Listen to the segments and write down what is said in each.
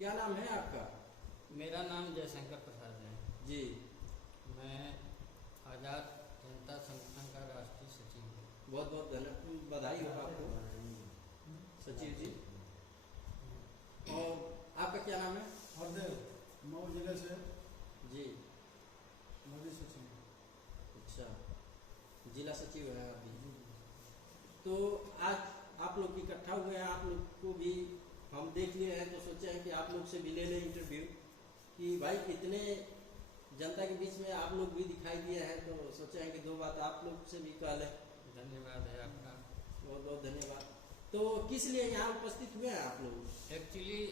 क्या नाम है आपका? मेरा नाम जयशंकर प्रसाद है। जी। मैं आज़ाद जनता संगठन का राष्ट्रीय सचिव हूँ। बहुत बहुत बधाई हो आपको सचिव जी। और आपका क्या नाम है? हरदेव मऊ जिले से जी। नदी सचिव। अच्छा, जिला सचिव है आप भी। तो आज आप लोग इकट्ठा हुए हैं, आप लोग को भी हम देख लिए हैं तो सोचे हैं कि आप लोग से भी ले लें इंटरव्यू कि भाई इतने जनता के बीच में आप लोग भी दिखाई दिए हैं, तो सोचे हैं कि दो बात आप लोग से भी कह लें। धन्यवाद है आपका। बहुत बहुत धन्यवाद। तो किस लिए यहाँ उपस्थित हुए हैं आप लोग? एक्चुअली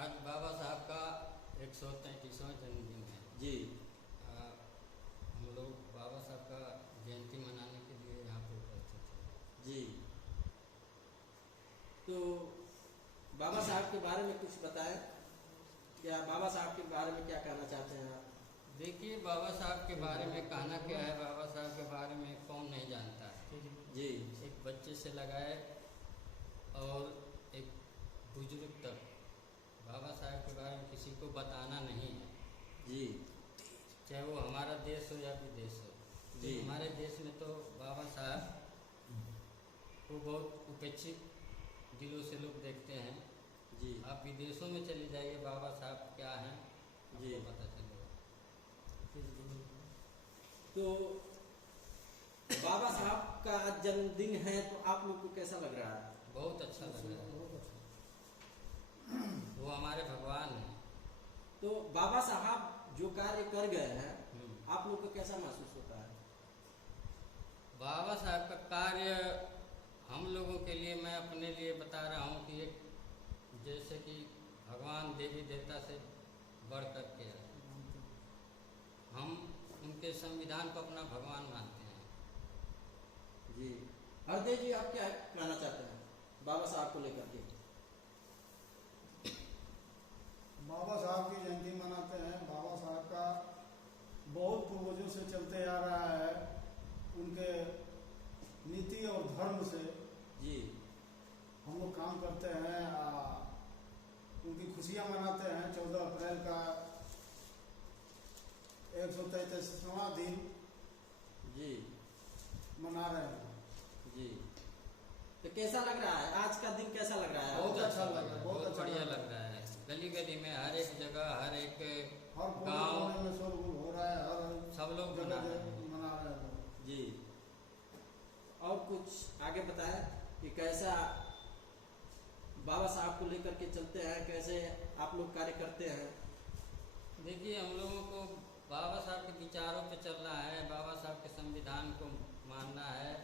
आज बाबा साहब का 133वां जन्मदिन है जी। हम लोग बाबा साहब का जयंती मनाने के लिए यहाँ पर उपस्थित थे। जी। तो बाबा साहब के बारे में कुछ बताएं। क्या बाबा साहब के बारे में क्या कहना चाहते हैं आप? देखिए, बाबा साहब के बारे में कहना क्या है, बाबा साहब के बारे में कौन नहीं जानता है। जी। एक बच्चे से लगाए और एक बुजुर्ग तक बाबा साहब के बारे में किसी को बताना नहीं है। जी। चाहे वो हमारा देश हो या विदेश हो। जी। हमारे देश में तो बाबा साहब को बहुत उपेक्षित दिलों से लोग देखते हैं। जी। आप विदेशों में चले जाइए, बाबा साहब क्या हैं जी। आपको पता चलेगा। तो बाबा साहब का आज जन्मदिन है, तो आप लोग को कैसा लग रहा है? बहुत अच्छा लग रहा है। वो हमारे भगवान हैं। तो बाबा साहब जो कार्य कर गए हैं, आप लोग को कैसा महसूस होता है? बाबा साहब का कार्य हम लोगों के लिए, मैं अपने लिए बता रहा हूँ कि एक जैसे कि भगवान देवी देवता से बढ़ कर के है। हम उनके संविधान को अपना भगवान मानते हैं। जी। हरदेव जी, आप क्या कहना चाहते हैं बाबा साहब को लेकर के? बाबा साहब की जयंती मनाते हैं। बाबा साहब का बहुत पूर्वजों से चलते आ रहा है। उनके नीति और धर्म से जी। हम लोग काम करते हैं। उनकी खुशियाँ मनाते हैं। 14 अप्रैल का 133वां दिन जी मना रहे हैं। जी। तो कैसा लग रहा है आज का दिन? कैसा लग रहा है? बहुत अच्छा लग रहा है। बहुत बढ़िया लग रहा है। गली गली में, हर एक जगह, हर एक हर गांव में शोरगुल हो रहा है। हर सब लोग मना रहे हैं। जी। और कुछ आगे बताएं कि कैसा बाबा साहब को लेकर के चलते हैं, कैसे आप लोग कार्य करते हैं? देखिए, हम लोगों को बाबा साहब के विचारों पे चलना है, बाबा साहब के संविधान को मानना है।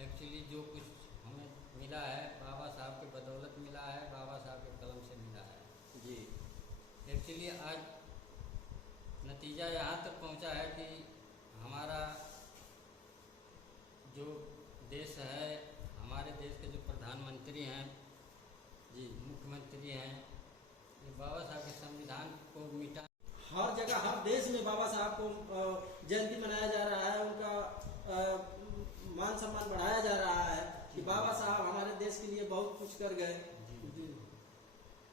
एक्चुअली जो कुछ हमें मिला है बाबा साहब के बदौलत मिला है, बाबा साहब के कलम से मिला है। जी। एक्चुअली आज नतीजा यहाँ तक पहुँचा है कि हमारा जो देश है, हमारे देश के जो प्रधानमंत्री हैं, जी, मुख्यमंत्री हैं, ये बाबा साहब के संविधान को मिटा, हर जगह हर देश में बाबा साहब को जयंती मनाया जा रहा है। उनका मान सम्मान बढ़ाया जा रहा है कि बाबा साहब हमारे देश के लिए बहुत कुछ कर गए।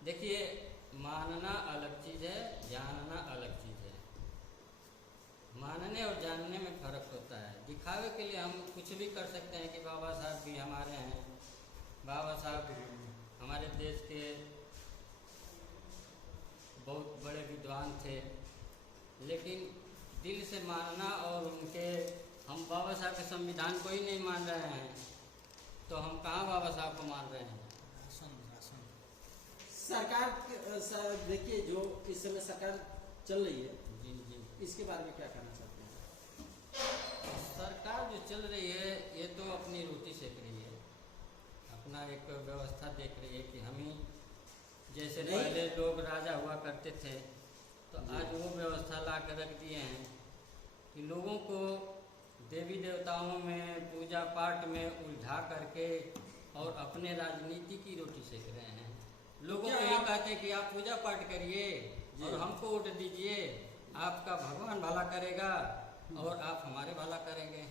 देखिए, मानना अलग चीज़ है, जानना अलग चीज़ है। मानने और जानने में फ़र्क होता है। दिखावे के लिए हम कुछ भी कर सकते हैं कि बाबा साहब भी हमारे हैं, बाबा साहब हमारे देश के बहुत बड़े विद्वान थे, लेकिन दिल से मानना और उनके, हम बाबा साहब के संविधान को ही नहीं मान रहे हैं तो हम कहाँ बाबा साहब को मान रहे हैं? सरकार देखिए, जो इस समय सरकार चल रही है, जी जी, इसके बारे में क्या कहना चाहते हैं? सरकार जो चल रही है ये तो अपनी रोटी सेक रही है, अपना एक व्यवस्था देख रही है कि हम ही जैसे पहले लोग राजा हुआ करते थे, तो आज वो व्यवस्था ला कर रख दिए हैं कि लोगों को देवी देवताओं में, पूजा पाठ में उलझा करके और अपने राजनीति की रोटी सेक रहे हैं। लोगों को ये कहते हैं कि आप पूजा पाठ करिए और हमको वोट दीजिए, आपका भगवान भला करेगा और आप हमारे भला करेंगे।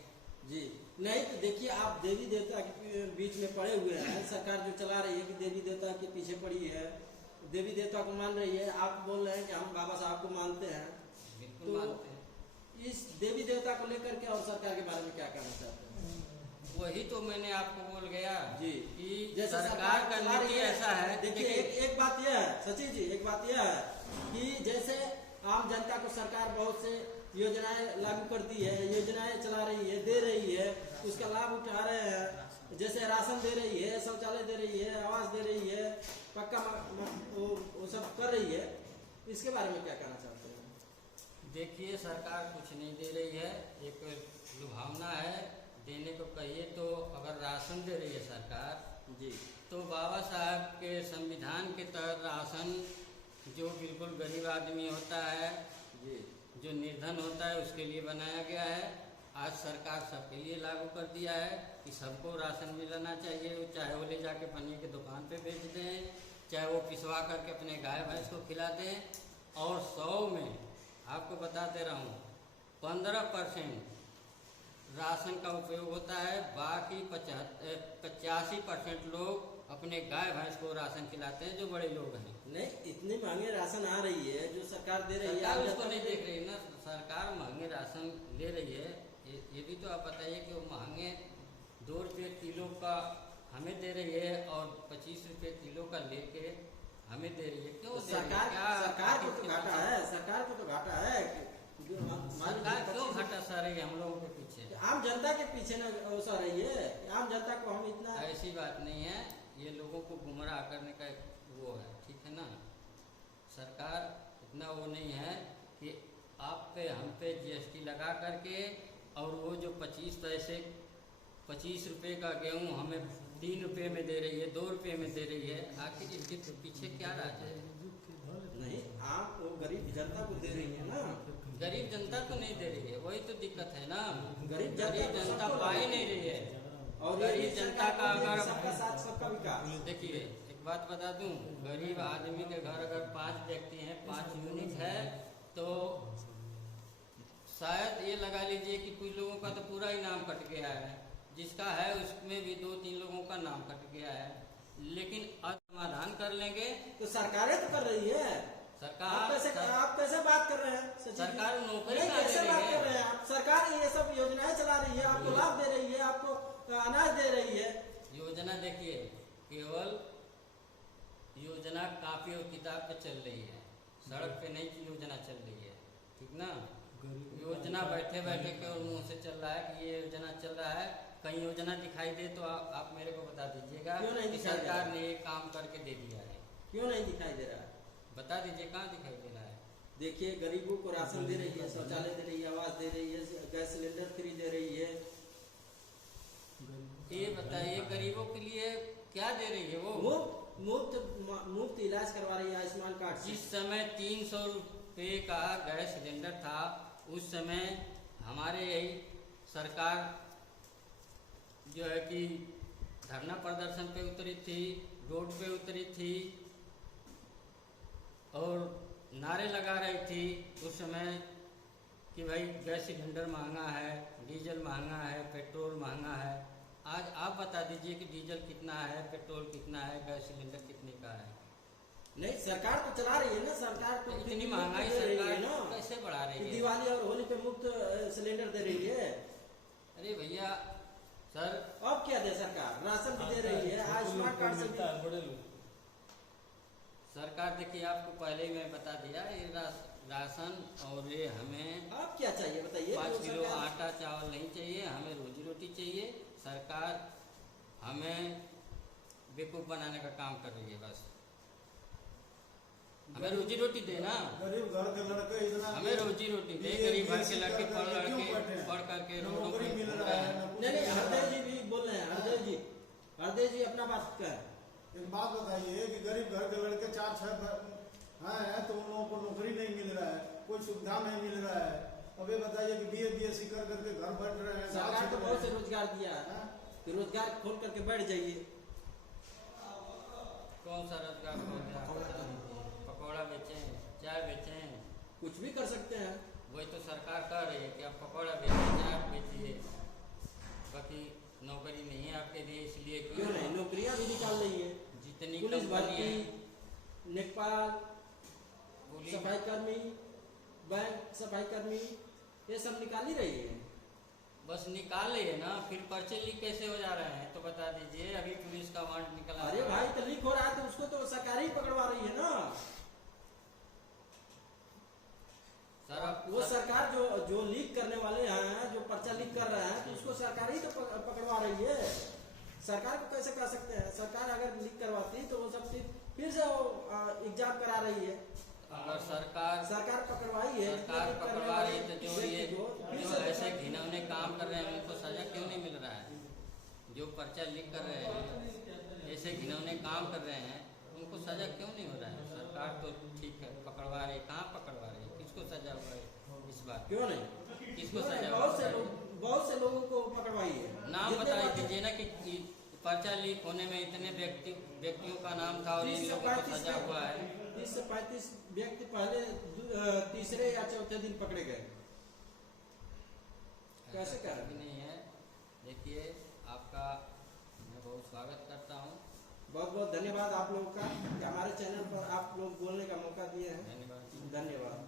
जी नहीं, तो देखिए, आप देवी देवता के बीच में पड़े हुए हैं। सरकार जो चला रही है कि देवी देवता के पीछे पड़ी है, देवी देवता को मान रही है, आप बोल रहे हैं कि हम बाबा साहब को मानते हैं, बिल्कुल तो मानते हैं। इस देवी देवता को लेकर के और सरकार के बारे में क्या कहना चाहते हैं? वही तो मैंने आपको बोल गया जी, कि जैसे सरकार का चला रही नीति ऐसा है। देखिए एक बात यह है सचिन जी, एक बात यह है कि जैसे आम जनता को सरकार बहुत से योजनाएं लागू करती है, योजनाएं चला रही है, दे रही है, उसका लाभ उठा रहे हैं, जैसे राशन दे रही है, शौचालय दे रही है, आवास दे रही है, पक्का वो सब कर रही है, इसके बारे में क्या कहना चाहते हैं? देखिए सरकार कुछ नहीं दे रही है, एक लुभावना है, देने को कहिए तो अगर राशन दे रही है सरकार जी, तो बाबा साहब के संविधान के तहत राशन जो बिल्कुल गरीब आदमी होता है, जी, जो निर्धन होता है, उसके लिए बनाया गया है। आज सरकार सबके लिए लागू कर दिया है कि सबको राशन मिलना चाहिए, चाहे वो ले जाके पन्नी की दुकान पे बेच दें, चाहे वो पिसवा करके अपने गाय भैंस को खिला दें। और 100 में आपको बता दे रहा हूँ 15% राशन का उपयोग होता है, बाकी 85% लोग अपने गाय भैंस को राशन खिलाते हैं, जो बड़े लोग हैं। नहीं इतनी महंगे राशन आ रही है जो सरकार दे रही है, सरकार आप उसको जनता नहीं को- देख रही ना, सरकार महंगे राशन ले रही है। ये भी तो आप बताइए कि वो महंगे 2 रुपये किलो का हमें दे रही है और 25 रुपये किलो का लेके हमें दे रही है। क्यों तो दे रही है? सरकार क्या सरकार को तो किसके घाटा पीछे? है, सरकार को तो घाटा है कि जो सरकार क्यों घाटा सह रही है हम लोगों के पीछे? आम जनता के पीछे न ओसा रही है, आम जनता को हम इतना ऐसी बात नहीं है, ये लोगों को गुमराह करने का वो है, ठीक है ना। सरकार इतना वो नहीं है कि आप पे हम पे GST लगा करके और वो जो 25 रुपए का गेहूँ हमें 3 रुपए में दे रही है, 2 रुपए में दे रही है। आखिर इसके पीछे क्या राज है? नहीं, आप वो गरीब जनता को दे रही है ना, गरीब जनता को नहीं दे रही है, वही तो दिक्कत है ना। गरीब गरीब जनता सबको पा ही लगा नहीं रही है। और गरीब जनता का अगर सबका साथ सबका विकास। देखिए एक बात बता दूं, गरीब आदमी के घर अगर 5 व्यक्ति हैं, 5 यूनिट है, तो शायद ये लगा लीजिए कि कुछ लोगों का तो पूरा ही नाम कट गया है, जिसका है उसमें भी 2-3 लोगों का नाम कट गया है। लेकिन अब समाधान कर लेंगे। तो सरकारें तो कर रही है, आप कैसे बात कर रहे हैं सचिन जी? सरकार नौकरी नहीं, कहाँ दे कैसे रही बात है? कर रहे हैं आप? सरकार ये सब योजनाएं चला रही है, आपको लाभ दे रही है, आपको अनाज दे रही है। योजना देखिए, केवल योजना कॉपी और किताब पे चल रही है, सड़क पे नहीं की योजना चल रही है, ठीक ना। योजना बैठे बैठे केवल मुंह से चल रहा है कि ये योजना चल रहा है। कहीं योजना दिखाई दे तो आप मेरे को बता दीजिएगा क्यों नहीं कि दिखाई दे सरकार रहा? ने ये काम करके दे दिया है। क्यों नहीं दिखाई दे रहा है? बता दीजिए कहाँ दिखाई दे रहा है। देखिए गरीबों को राशन दे रही है, शौचालय दे रही है, आवास दे रही है, गैस सिलेंडर फ्री दे रही है। ये बताइए गरीबों के लिए क्या दे रही है वो? मुफ्त इलाज करवा रही है आयुष्मान कार्ड से। जिस समय 300 रुपये का गैस सिलेंडर था, उस समय हमारे यही सरकार जो है कि धरना प्रदर्शन पे उतरी थी, रोड पे उतरी थी और नारे लगा रही थी उस समय कि भाई गैस सिलेंडर महंगा है, डीजल महंगा है, पेट्रोल महंगा है। आज आप बता दीजिए कि डीजल कितना है, पेट्रोल कितना है, गैस सिलेंडर कितने का है? नहीं, सरकार तो चला रही है ना, सरकार तो इतनी महंगाई दे रही है सरकार ना, कैसे बढ़ा रही है? दिवाली और होली पे मुफ्त सिलेंडर दे रही है। अरे भैया सर, अब क्या दे सरकार? राशन भी दे रही है, आयुष्मान कार्ड से भी। सरकार देखिए आपको पहले ही मैं बता दिया, ये राशन और ये हमें अब क्या चाहिए बताइए? 5 तो किलो सरकार- आटा चावल नहीं चाहिए, हमें रोजी रोटी चाहिए। सरकार हमें बेवकूफ़ बनाने का काम कर रही है, बस हमें रोजी रोटी देना, गरीब घर के लड़के इतना हमें रोजी रोटी दे। गरीब घर के लड़के पढ़ करके रोडों नौकरी पे मिल घूम रहा रहे है हैं। ना, नहीं हरदेव जी भी बोल रहे हैं, हरदेव जी अपना बात कहें। एक बात बताइए कि गरीब घर के लड़के 4-6 हैं तो उन लोगों को नौकरी नहीं मिल रहा है, कोई सुविधा नहीं मिल रहा है। अब ये बताइए कि BA-BSc कर करके घर बैठ रहे हैं। सरकार तो बहुत से रोजगार दिया है, हाँ? कि रोजगार खोल करके बैठ जाइए। कौन सा रोजगार हो गया? पकौड़ा बेचें, चाय बेचें, कुछ भी कर सकते हैं। वही तो सरकार कह रही है कि आप पकौड़ा बेचिए, चाय बेचिए, बाकी नौकरी नहीं है आपके लिए, इसलिए क्यों नहीं, कि नौकरियां भी निकाल रही है। जितनी पुलिस कंपनी भर्ती, है लेखपाल, बोलिए। सफाई कर्मी, बैंक सफाई कर्मी, ये सब निकाल ही रही है। बस निकाल लिए ना, फिर पर्चे लीक कैसे हो जा रहे हैं तो बता दीजिए। अभी पुलिस का वारंट निकला। अरे भाई तो लीक हो रहा है तो उसको तो सरकार ही पकड़वा रही है ना। सर अब वो सरकार जो लीक करने वाले हैं, जो पर्चा लीक कर रहे हैं, तो उसको सरकार ही तो पकड़वा रही है। सरकार को कैसे कह सकते हैं? सरकार अगर लीक करवाती तो वो सब फिर से वो एग्जाम करा रही है। अगर सरकार पकड़वाई है, सरकार पकड़वा रही है तो फिर जो से ऐसे घिनौने काम कर रहे हैं उनको सजा क्यों नहीं मिल रहा है? जो पर्चा लीक कर रहे हैं, ऐसे घिनौने काम कर रहे हैं, उनको सजा क्यों नहीं हो रहा है? सरकार तो ठीक है पकड़वा रही, कहाँ पकड़वा रही है? किसको सजा हुआ है इस बार? क्यों नहीं? किसको सजा हुआ है? बहुत से लोगों को पकड़वाई है। नाम बता दीजिए ना कि पर्चा लीक होने में इतने व्यक्तियों का नाम था और इन लोगों को सजा हुआ है। 30 से 35 व्यक्ति पहले तीसरे या चौथे दिन पकड़े गए। कैसे कर भी नहीं है। देखिए आपका मैं बहुत स्वागत करता हूँ। बहुत बहुत धन्यवाद आप लोगों का कि हमारे चैनल पर आप लोग बोलने का मौका दिए हैं। धन्यवाद। धन्यवाद।